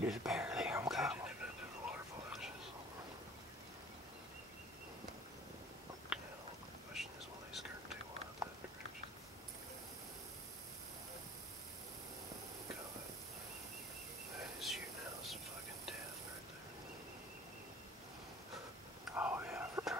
could just barely. I'm going. Oh yeah, for sure.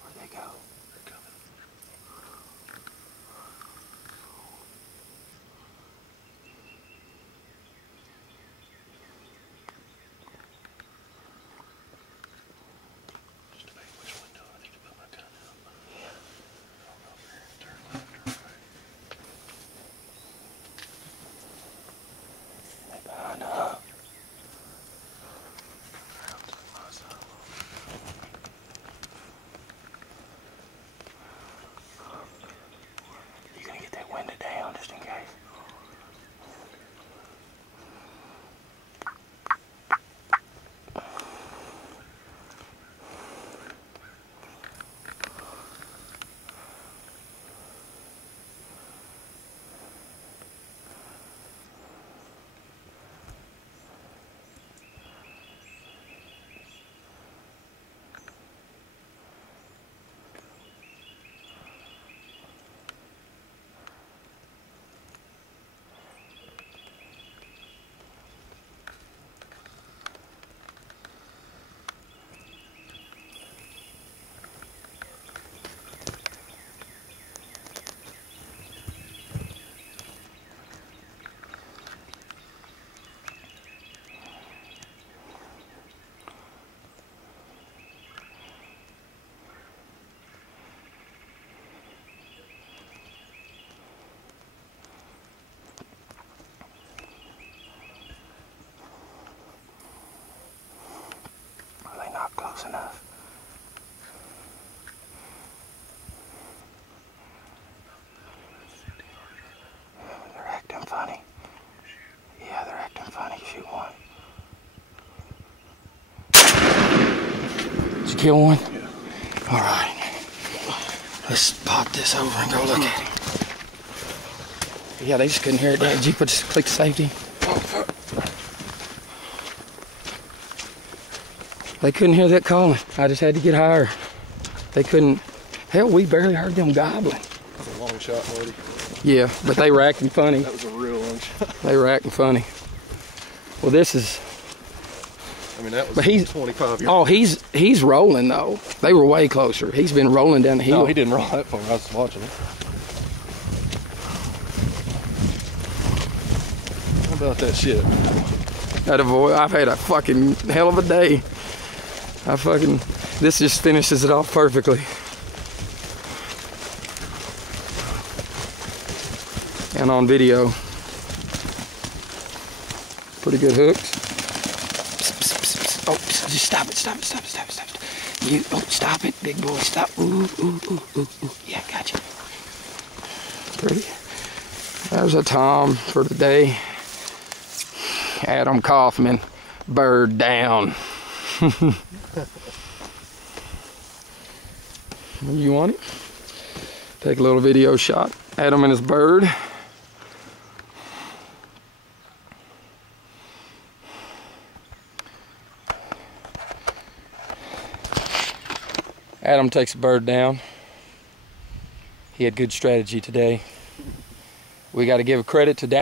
Where'd they go? They're coming. Just debate which window I need to put my gun out. Yeah. I don't know if they're gonna turn left or right. They behind up. Out to my side a little bit. You gonna get that window down just in case? Not close enough. They're acting funny. Yeah, they're acting funny. Shoot one. Did you kill one? Yeah. Alright. Let's pop this over and go look at him. Yeah, they just couldn't hear it. Did you just click safety? They couldn't hear that calling. I just had to get higher. They couldn't. Hell, we barely heard them gobbling. That's a long shot, Marty. Yeah, but they were acting funny. That was a real long shot. They were acting funny. Well, this is. I mean, that was but he's 25 yards. Oh, he's rolling though. They were way closer. He's been rolling down the hill. No, he didn't roll that far. I was watching him. How about that shit? I've had a fucking hell of a day. This just finishes it off perfectly. And on video. Pretty good hooks. Oh, just stop it. You, oh, stop it, big boy, stop. Ooh. Yeah, gotcha. Pretty. There's a Tom for the day. Adam Coffman, bird down. You want it? Take a little video shot. Adam and his bird. Adam takes a bird down. He had good strategy today. We got to give credit to down.